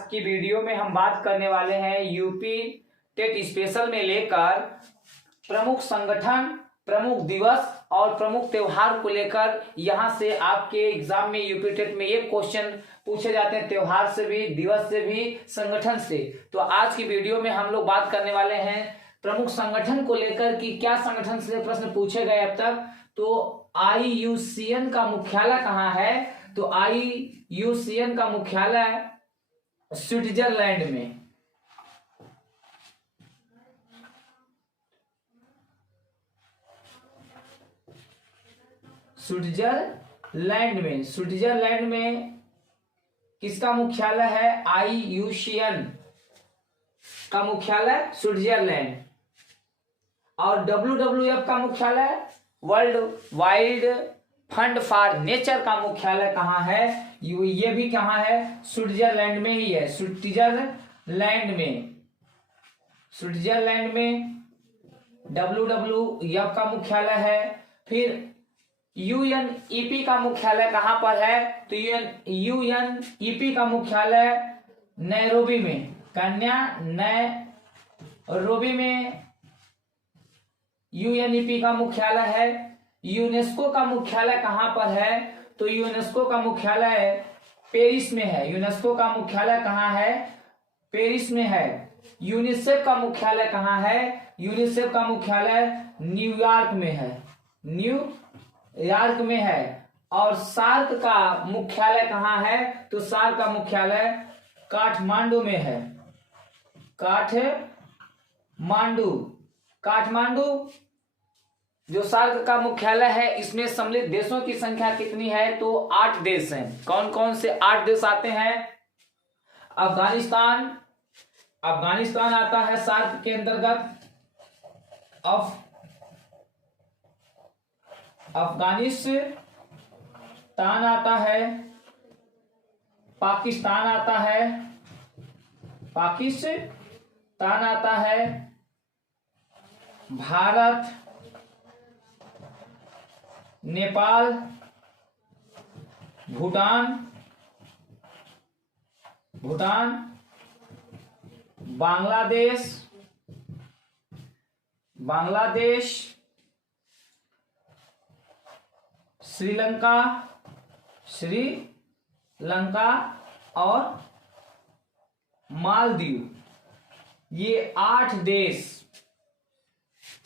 आज की वीडियो में हम बात करने वाले हैं यूपी टेट स्पेशल में लेकर प्रमुख संगठन, प्रमुख दिवस और प्रमुख त्योहार को लेकर। यहां से आपके एग्जाम में यूपी टेट में ये क्वेश्चन पूछे जाते हैं, त्योहार से भी, दिवस से भी, संगठन से। तो आज की वीडियो में हम लोग बात करने वाले हैं प्रमुख संगठन को लेकर कि क्या संगठन से प्रश्न पूछे गए अब तक। तो IUCN का मुख्यालय कहाँ है? तो IUCN का मुख्यालय स्विट्जरलैंड में। स्विट्जरलैंड में किसका मुख्यालय है? IUCN का मुख्यालय स्विट्जरलैंड। और WWF का मुख्यालय, world wild fund for nature का मुख्यालय कहाँ है? ये भी कहाँ है? स्विट्जरलैंड में ही है। स्विट्जरलैंड में WWF का मुख्यालय है। फिर UNEP का मुख्यालय कहाँ पर है? तो UNEP का मुख्यालय नैरोबी में, नैरोबी में UNEP का मुख्यालय है। यूनेस्को का मुख्यालय कहाँ पर है? तो यूनेस्को का मुख्यालय पेरिस में है। यूनेस्को का मुख्यालय कहाँ है? पेरिस में है। यूनिसेफ का मुख्यालय कहाँ है? यूनिसेफ का मुख्यालय न्यूयॉर्क में है। न्यूयॉर्क में है। और सार्क का मुख्यालय कहाँ है? तो सार्क का मुख्यालय काठमांडू में है। काठमांडू जो सार्क का मुख्यालय है, इसमें सम्मिलित देशों की संख्या कितनी है? तो 8 देश हैं। कौन कौन से 8 देश आते हैं? अफगानिस्तान आता है सार्क के अंतर्गत। अफगानिस्तान आता है, पाकिस्तान आता है, भारत, नेपाल, भूटान, बांग्लादेश, श्रीलंका और मालदीव। ये 8 देश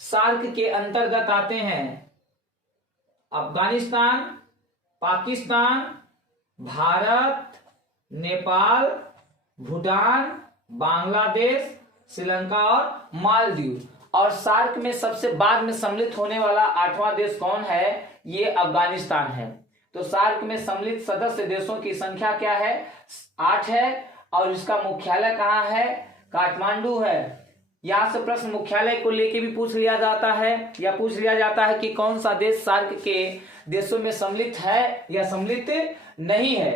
सार्क के अंतर्गत आते हैं। अफगानिस्तान, पाकिस्तान, भारत, नेपाल, भूटान, बांग्लादेश, श्रीलंका और मालदीव। और सार्क में सबसे बाद में सम्मिलित होने वाला 8वां देश कौन है? ये अफगानिस्तान है। तो सार्क में सम्मिलित सदस्य देशों की संख्या क्या है? 8 है। और इसका मुख्यालय कहाँ है? काठमांडू है। यहां से प्रश्न मुख्यालय को लेके भी पूछ लिया जाता है, या पूछ लिया जाता है कि कौन सा देश सार्क के देशों में सम्मिलित है या सम्मिलित नहीं है।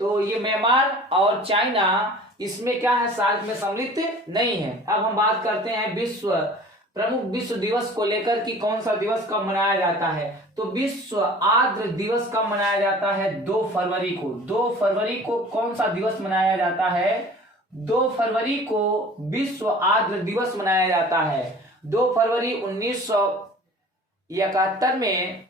तो ये म्यांमार और चाइना इसमें क्या है? सार्क में सम्मिलित नहीं है। अब हम बात करते हैं प्रमुख विश्व दिवस को लेकर कि कौन सा दिवस कब मनाया जाता है। तो विश्व आर्द्र दिवस कब मनाया जाता है? 2 फरवरी को। 2 फरवरी को कौन सा दिवस मनाया जाता है? 2 फरवरी को विश्व आर्द्र दिवस मनाया जाता है। 2 फरवरी 1971 में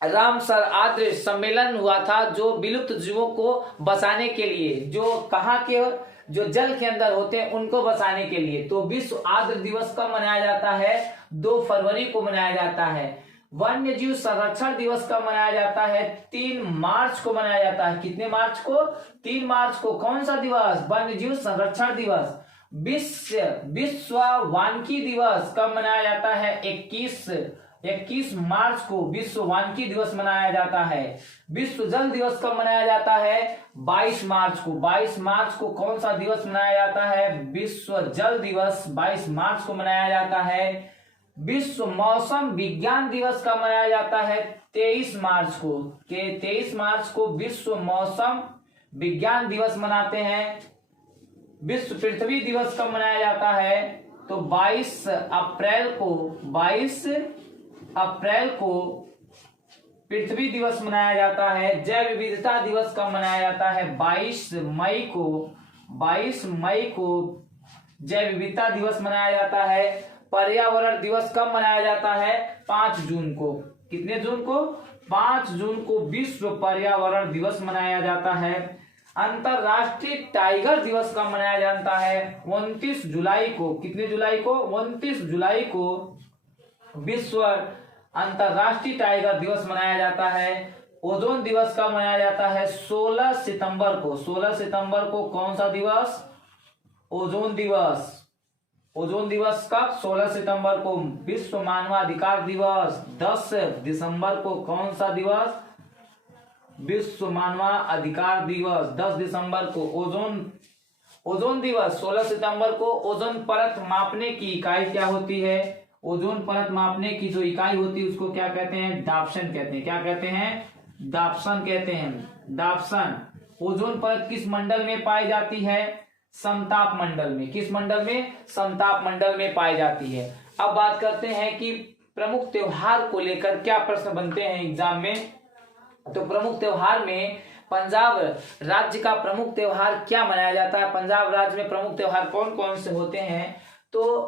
रामसर आर्द्र सम्मेलन हुआ था, जो विलुप्त जीवों को बचाने के लिए, जो कहाँ के, जो जल के अंदर होते हैं, उनको बचाने के लिए। तो विश्व आर्द्र दिवस कब मनाया जाता है? 2 फरवरी को मनाया जाता है। वन्य जीव संरक्षण दिवस कब मनाया जाता है? 3 मार्च को मनाया जाता है। कितने मार्च को? 3 मार्च को। कौन सा दिवस? वन्य जीव संरक्षण दिवस। विश्व वानिकी दिवस कब मनाया जाता है? 21 मार्च को विश्व वानिकी दिवस मनाया जाता है। विश्व जल दिवस कब मनाया जाता है? 22 मार्च को। 22 मार्च को कौन सा दिवस मनाया जाता है? विश्व जल दिवस 22 मार्च को मनाया जाता है। विश्व मौसम विज्ञान दिवस कब मनाया जाता है? 23 मार्च को। 23 मार्च को विश्व मौसम विज्ञान दिवस मनाते हैं। विश्व पृथ्वी दिवस कब मनाया जाता है? तो 22 अप्रैल को पृथ्वी दिवस मनाया जाता है। जैव विविधता दिवस कब मनाया जाता है? 22 मई को 22 मई को जैव विविधता दिवस मनाया जाता है। पर्यावरण दिवस कब मनाया जाता है? 5 जून को। कितने जून को? 5 जून को विश्व पर्यावरण दिवस मनाया जाता है। अंतरराष्ट्रीय टाइगर दिवस कब मनाया जाता है? 29 जुलाई को। कितने जुलाई को? 29 जुलाई को विश्व अंतरराष्ट्रीय टाइगर दिवस मनाया जाता है। ओजोन दिवस कब मनाया जाता है? 16 सितंबर को। 16 सितंबर को कौन सा दिवस? ओजोन दिवस। ओजोन दिवस कब? 16 सितंबर को। विश्व मानवाधिकार दिवस 10 दिसंबर को कौन सा दिवस? विश्व मानवाधिकार दिवस 10 दिसंबर को। ओजोन दिवस 16 सितंबर को। ओजोन परत मापने की इकाई क्या होती है? ओजोन परत मापने की जो इकाई होती है उसको क्या कहते हैं? डाप्सन कहते हैं। क्या कहते हैं? डाप्सन कहते हैं। डाप्सन। ओजोन परत किस मंडल में पाई जाती है? समताप मंडल में। किस मंडल में? समताप मंडल में पाई जाती है। अब बात करते हैं कि प्रमुख त्योहार को लेकर क्या प्रश्न बनते हैं एग्जाम में। तो प्रमुख त्योहार में पंजाब राज्य का प्रमुख त्योहार क्या मनाया जाता है? पंजाब राज्य में प्रमुख त्योहार कौन कौन से होते हैं? तो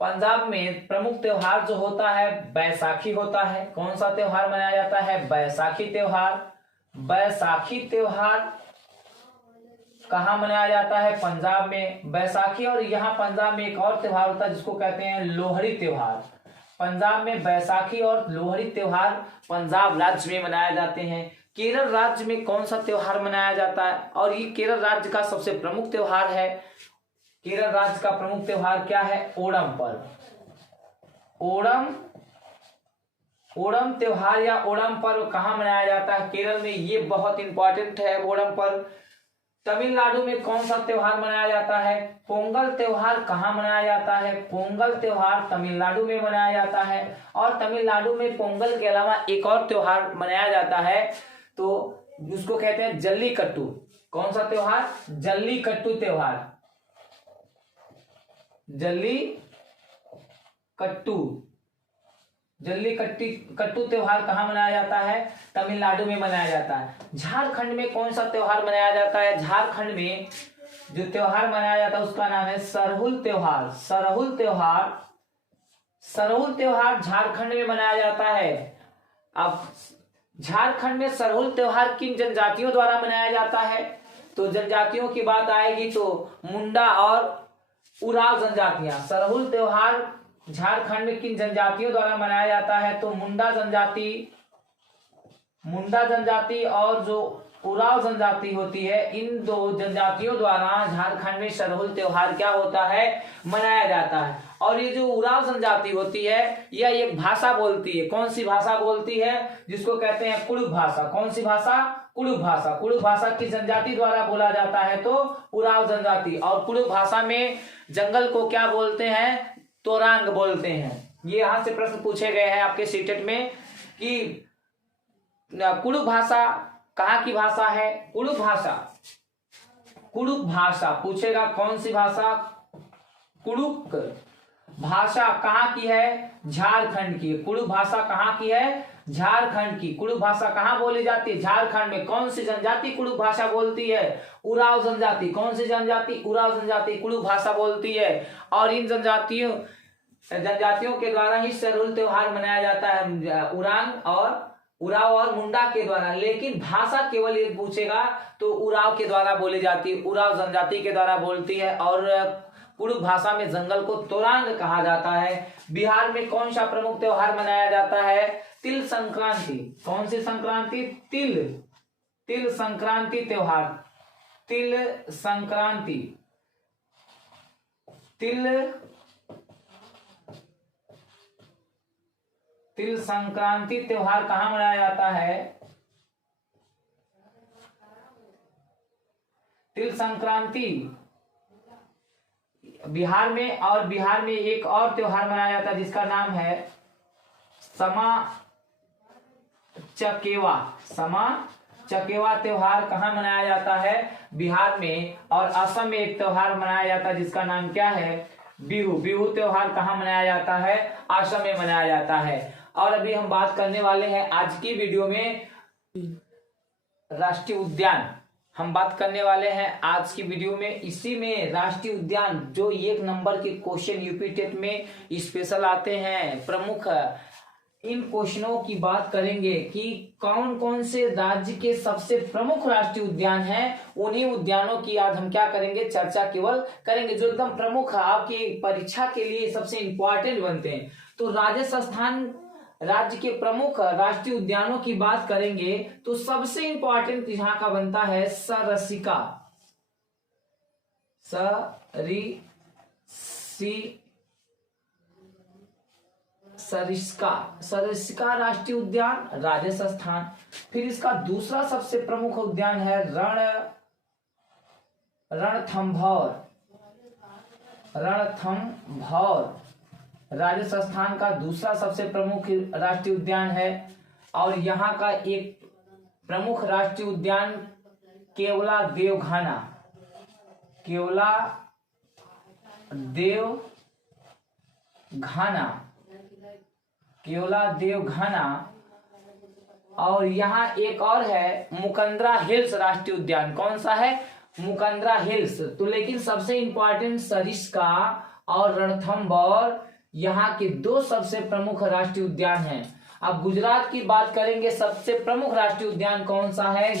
पंजाब में प्रमुख त्योहार जो होता है बैसाखी होता है। कौन सा त्योहार मनाया जाता है? बैसाखी त्योहार। बैसाखी त्योहार कहाँ मनाया जाता है? पंजाब में बैसाखी। और यहाँ पंजाब में एक और त्योहार होता है जिसको कहते हैं लोहड़ी त्योहार। पंजाब में बैसाखी और लोहड़ी त्योहार पंजाब राज्य में मनाए जाते हैं। केरल राज्य में कौन सा त्योहार मनाया जाता है? और ये केरल राज्य का सबसे प्रमुख त्योहार है। केरल राज्य का प्रमुख त्योहार क्या है? ओणम पर्व। ओणम त्योहार या ओणम पर्व कहाँ मनाया जाता है? केरल में। ये बहुत इंपॉर्टेंट है ओणम पर्व। तमिलनाडु में कौन सा त्योहार मनाया जाता है? पोंगल त्योहार कहाँ मनाया जाता है? पोंगल त्योहार तमिलनाडु में मनाया जाता है। और तमिलनाडु में पोंगल के अलावा एक और त्योहार मनाया जाता है तो उसको कहते हैं जल्लीकट्टू। कौन सा त्योहार? जल्लीकट्टू त्योहार। जल्लीकट्टू त्योहार कहाँ मनाया जाता है? तमिलनाडु में मनाया जाता है। झारखंड में कौन सा त्योहार मनाया जाता है? झारखंड में जो त्योहार मनाया जाता है उसका नाम है सरहुल त्योहार। सरहुल त्योहार झारखंड में मनाया जाता है। अब झारखंड में सरहुल त्योहार किन जनजातियों द्वारा मनाया जाता है? तो जनजातियों की बात आएगी तो मुंडा और उराव जनजातियां। सरहुल त्योहार झारखंड में किन जनजातियों द्वारा मनाया जाता है? तो मुंडा जनजाति और जो उराव जनजाति होती है, इन दो जनजातियों द्वारा झारखंड में सरहुल त्योहार क्या होता है? मनाया जाता है। और ये जो उराव जनजाति होती है यह एक भाषा बोलती है। कौन सी भाषा बोलती है? जिसको कहते हैं कुड़ुक भाषा। कौन सी भाषा? कुड़ुक भाषा। कुड़ुक भाषा किस जनजाति द्वारा बोला जाता है? तो उराव जनजाति। और कुड़ुक भाषा में जंगल को क्या बोलते हैं? तोरांग बोलते हैं। ये यहां से प्रश्न पूछे गए हैं आपके सीटेट में कि कुड़ुक भाषा कहाँ की भाषा है? कुड़ुक भाषा पूछेगा। कौन सी भाषा? कुड़ुक भाषा कहाँ की है? झारखंड की। कुड़ुक भाषा कहाँ की है? झारखंड की। कुड़ुक भाषा कहाँ बोली जाती है? झारखंड में। कौन सी जनजाति कुड़ुक भाषा बोलती है? उराव जनजाति। कौन सी जनजाति? उराव जनजाति कुड़ुक भाषा बोलती है। और इन जनजातियों के द्वारा ही सरहुल त्योहार मनाया जाता है, उराव और मुंडा के द्वारा। लेकिन भाषा केवल एक पूछेगा तो उराव के द्वारा बोली जाती है, उराव जनजाति के द्वारा बोलती है। और कुड़ुक भाषा में जंगल को तोरांग कहा जाता है। बिहार में कौन सा प्रमुख त्योहार मनाया जाता है? तिल संक्रांति। कौन सी संक्रांति? तिल संक्रांति त्योहार। तिल संक्रांति त्योहार कहाँ मनाया जाता है? तिल संक्रांति बिहार में। और बिहार में एक और त्योहार मनाया जाता है जिसका नाम है चकेवा त्योहार कहाँ मनाया जाता है? बिहार में। और असम में एक त्योहार मनाया जाता है जिसका नाम क्या है? बिहू त्योहार कहाँ मनाया जाता है? असम में मनाया जाता है। और अभी हम बात करने वाले हैं आज की वीडियो में राष्ट्रीय उद्यान। हम बात करने वाले हैं आज की वीडियो में। इसी में राष्ट्रीय उद्यान जो 1 नंबर के क्वेश्चन यूपी टेट में स्पेशल आते हैं, प्रमुख इन क्वेश्चनों की बात करेंगे कि कौन कौन से राज्य के सबसे प्रमुख राष्ट्रीय उद्यान हैं। उन्हीं उद्यानों की आज हम क्या करेंगे, चर्चा केवल करेंगे जो एकदम प्रमुख आपकी परीक्षा के लिए सबसे इंपॉर्टेंट बनते हैं। तो राजस्थान राज्य के प्रमुख राष्ट्रीय उद्यानों की बात करेंगे तो सबसे इंपॉर्टेंट यहाँ का बनता है सरिस्का। सरिस्का राष्ट्रीय उद्यान राजस्थान। फिर इसका दूसरा सबसे प्रमुख उद्यान है रणथंभौर राजस्थान का दूसरा सबसे प्रमुख राष्ट्रीय उद्यान है। और यहाँ का एक प्रमुख राष्ट्रीय उद्यान केवला देवघाना। और यहाँ एक और है मुकंदरा हिल्स राष्ट्रीय उद्यान। कौन सा है? मुकंदरा हिल्स। तो लेकिन सबसे इंपॉर्टेंट सरिस्का और रणथंभौर यहाँ के 2 सबसे प्रमुख राष्ट्रीय उद्यान हैं। अब गुजरात की बात करेंगे, सबसे प्रमुख राष्ट्रीय उद्यान कौन सा है?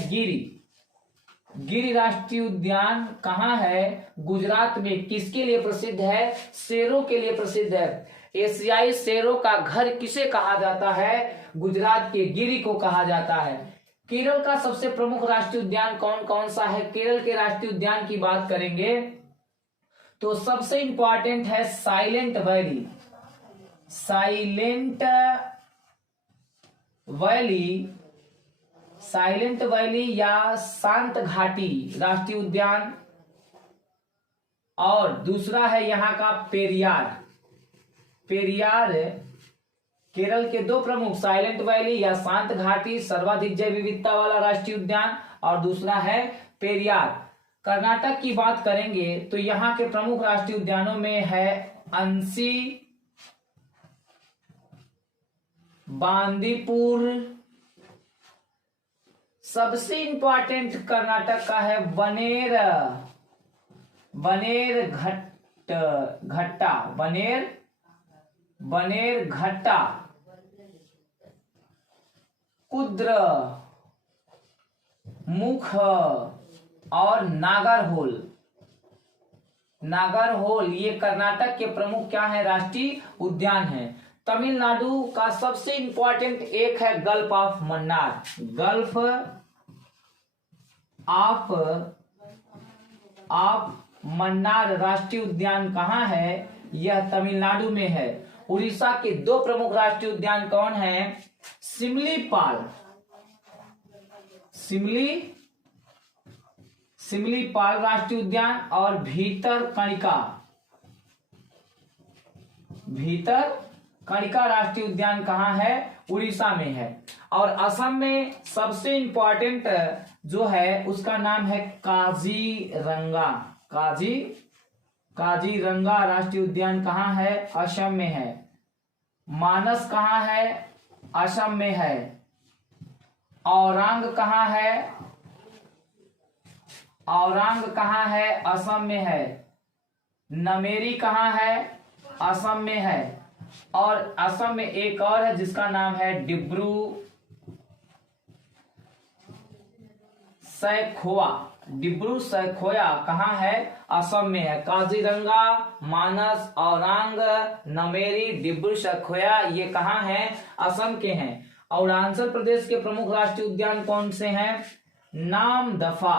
गिरी राष्ट्रीय उद्यान कहाँ है? गुजरात में। किसके लिए प्रसिद्ध है? शेरों के लिए प्रसिद्ध है। एशियाई शेरों का घर किसे कहा जाता है? गुजरात के गिरी को कहा जाता है। केरल का सबसे प्रमुख राष्ट्रीय उद्यान कौन कौन सा है? केरल के राष्ट्रीय उद्यान की बात करेंगे तो सबसे इंपॉर्टेंट है साइलेंट वैली या शांत घाटी राष्ट्रीय उद्यान। और दूसरा है यहाँ का पेरियार। केरल के 2 प्रमुख, साइलेंट वैली या शांत घाटी सर्वाधिक जैव विविधता वाला राष्ट्रीय उद्यान, और दूसरा है पेरियार। कर्नाटक की बात करेंगे तो यहाँ के प्रमुख राष्ट्रीय उद्यानों में है अंसी, बांदीपुर। सबसे इंपॉर्टेंट कर्नाटक का है बनेरघट्टा, कुद्रेमुख और नागरहोल। ये कर्नाटक के प्रमुख क्या है? राष्ट्रीय उद्यान है। तमिलनाडु का सबसे इंपॉर्टेंट एक है गल्फ ऑफ मन्नार राष्ट्रीय उद्यान कहाँ है? यह तमिलनाडु में है। उड़ीसा के 2 प्रमुख राष्ट्रीय उद्यान कौन हैं? सिमलीपाल राष्ट्रीय उद्यान और भीतरकनिका राष्ट्रीय उद्यान कहाँ है? उड़ीसा में है। और असम में सबसे इंपॉर्टेंट जो है उसका नाम है काजीरंगा राष्ट्रीय उद्यान कहाँ है? असम में है। मानस कहाँ है? असम में है। औरांग कहाँ है? असम में है। नमेरी कहाँ है? असम में है। और असम में एक और है जिसका नाम है डिब्रू सैखोवा कहाँ है? असम में है। काजीरंगा, मानस, औरांग, नमेरी, डिब्रू सैखोवा ये कहाँ है? असम के हैं। अरुणाचल प्रदेश के प्रमुख राष्ट्रीय उद्यान कौन से हैं? नामदफा,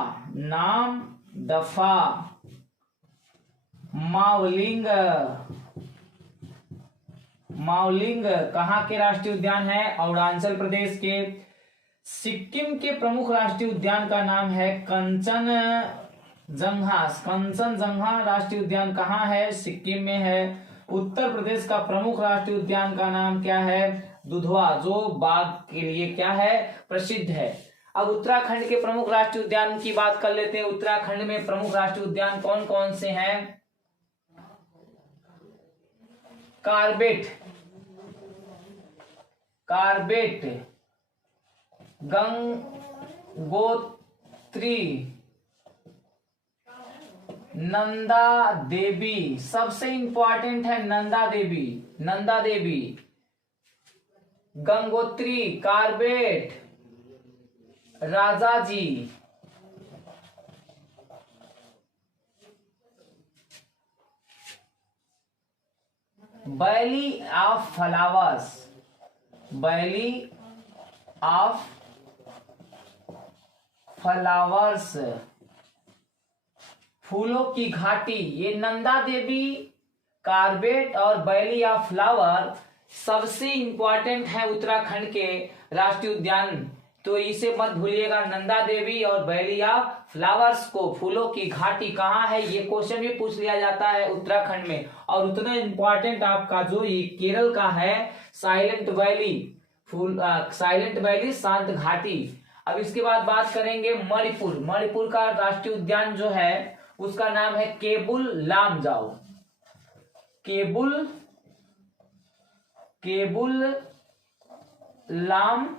मावलिंग कहाँ के राष्ट्रीय उद्यान है? अरुणाचल प्रदेश के। सिक्किम के प्रमुख राष्ट्रीय उद्यान का नाम है कंचनजंगा राष्ट्रीय उद्यान कहाँ है? सिक्किम में है। उत्तर प्रदेश का प्रमुख राष्ट्रीय उद्यान का नाम क्या है? दुधवा, जो बाघ के लिए क्या है? प्रसिद्ध है। अब उत्तराखंड के प्रमुख राष्ट्रीय उद्यान की बात कर लेते हैं। उत्तराखंड में प्रमुख राष्ट्रीय उद्यान कौन कौन से हैं? कार्बेट, गंगोत्री, नंदा देवी, सबसे इंपॉर्टेंट है Nanda Devi. Nanda Devi, Gangotri, Corbett, Rajaji, valley of flowers, valley of flowers, फूलों की घाटी। ये नंदा देवी, कार्बेट और वैली ऑफ फ्लावर सबसे इंपॉर्टेंट है उत्तराखंड के राष्ट्रीय उद्यान। तो इसे मत भूलिएगा, नंदा देवी और वैली ऑफ फ्लावर्स को, फूलों की घाटी कहाँ है, ये क्वेश्चन भी पूछ लिया जाता है उत्तराखंड में। और उतना इंपॉर्टेंट आपका जो ये केरल का है साइलेंट वैली, साइलेंट वैली, शांत घाटी। अब इसके बाद बात करेंगे मणिपुर। मणिपुर का राष्ट्रीय उद्यान जो है उसका नाम है केबुल लामजाओ। केबुल लामजाओ,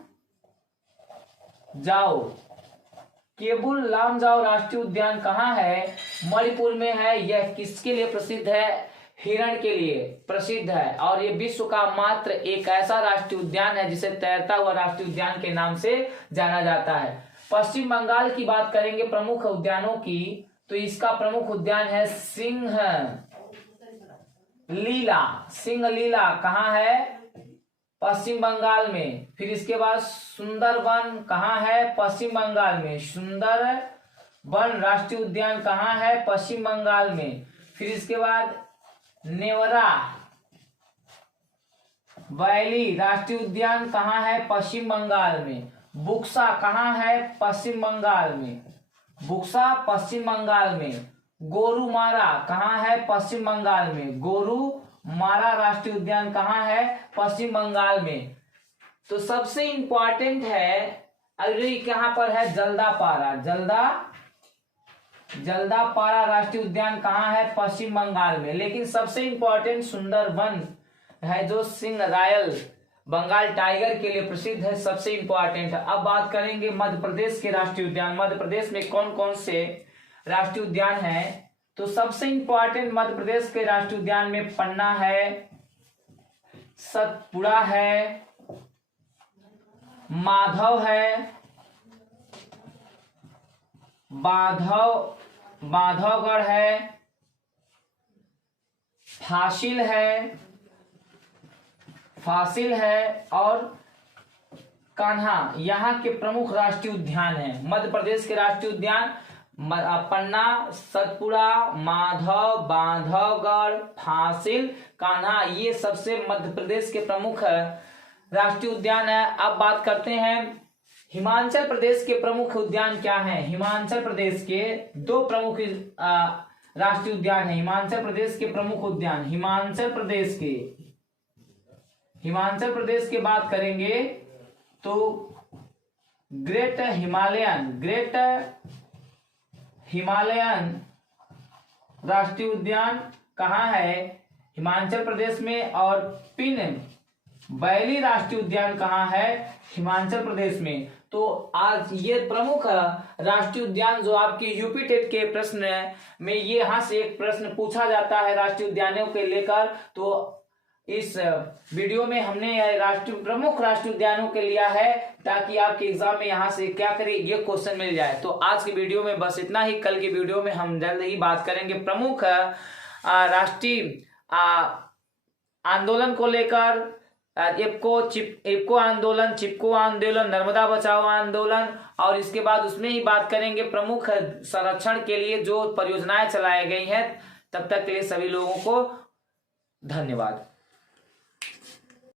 केबुल लामजाओ राष्ट्रीय उद्यान कहाँ है? मणिपुर में है। यह किसके लिए प्रसिद्ध है? हिरण के लिए प्रसिद्ध है। और ये विश्व का मात्र एक ऐसा राष्ट्रीय उद्यान है जिसे तैरता हुआ राष्ट्रीय उद्यान के नाम से जाना जाता है। पश्चिम बंगाल की बात करेंगे प्रमुख उद्यानों की, तो इसका प्रमुख उद्यान है सिंह लीला। सिंह लीला कहाँ है? पश्चिम बंगाल में। फिर इसके बाद सुंदरबन कहाँ है? पश्चिम बंगाल में। सुंदरबन राष्ट्रीय उद्यान कहाँ है? पश्चिम बंगाल में। फिर इसके बाद नेवरा वैली राष्ट्रीय उद्यान कहाँ है? पश्चिम बंगाल में। बुक्सा कहाँ है? पश्चिम बंगाल में। बुक्सा पश्चिम बंगाल में। गोरुमारा कहाँ है? पश्चिम बंगाल में। गोरुमारा राष्ट्रीय उद्यान कहाँ है? पश्चिम बंगाल में। तो सबसे इंपॉर्टेंट है अगली कहाँ पर है? जल्दापारा। जल्दापारा राष्ट्रीय उद्यान कहाँ है? पश्चिम बंगाल में। लेकिन सबसे इंपॉर्टेंट सुंदरबन है जो सिंह रायल बंगाल टाइगर के लिए प्रसिद्ध है, सबसे इंपॉर्टेंट है। अब बात करेंगे मध्य प्रदेश के राष्ट्रीय उद्यान। मध्य प्रदेश में कौन कौन से राष्ट्रीय उद्यान है? तो सबसे इंपॉर्टेंट मध्य प्रदेश के राष्ट्रीय उद्यान में पन्ना है, सतपुड़ा है, माधव है, माधवगढ़ है, फासिल है और कान्हा यहाँ के प्रमुख राष्ट्रीय उद्यान हैं। मध्य प्रदेश के राष्ट्रीय उद्यान पन्ना, सतपुड़ा, माधव, बांधवगढ़, फासिल, कान्हा, ये सबसे मध्य प्रदेश के प्रमुख राष्ट्रीय उद्यान है। अब बात करते हैं हिमाचल प्रदेश के प्रमुख उद्यान क्या हैं। हिमाचल प्रदेश के दो प्रमुख राष्ट्रीय उद्यान है। हिमाचल प्रदेश के प्रमुख उद्यान, हिमाचल प्रदेश की बात करेंगे तो ग्रेट हिमालयन राष्ट्रीय उद्यान कहाँ है? हिमाचल प्रदेश में। और पिन वैली राष्ट्रीय उद्यान कहाँ है? हिमाचल प्रदेश में। तो आज ये प्रमुख राष्ट्रीय उद्यान जो आपकी यूपी टेट के प्रश्न में ये यहाँ से एक प्रश्न पूछा जाता है राष्ट्रीय उद्यानों के लेकर, तो इस वीडियो में हमने प्रमुख राष्ट्रीय उद्यानों के लिया है ताकि आपके एग्जाम में यहाँ से क्या करें ये क्वेश्चन मिल जाए। तो आज की वीडियो में बस इतना ही। कल की वीडियो में हम जल्द ही बात करेंगे प्रमुख राष्ट्रीय आंदोलन को लेकर, चिपको आंदोलन, नर्मदा बचाओ आंदोलन, और इसके बाद उसमें ही बात करेंगे प्रमुख संरक्षण के लिए जो परियोजनाएं चलाई गई हैं। तब तक के लिए सभी लोगों को धन्यवाद।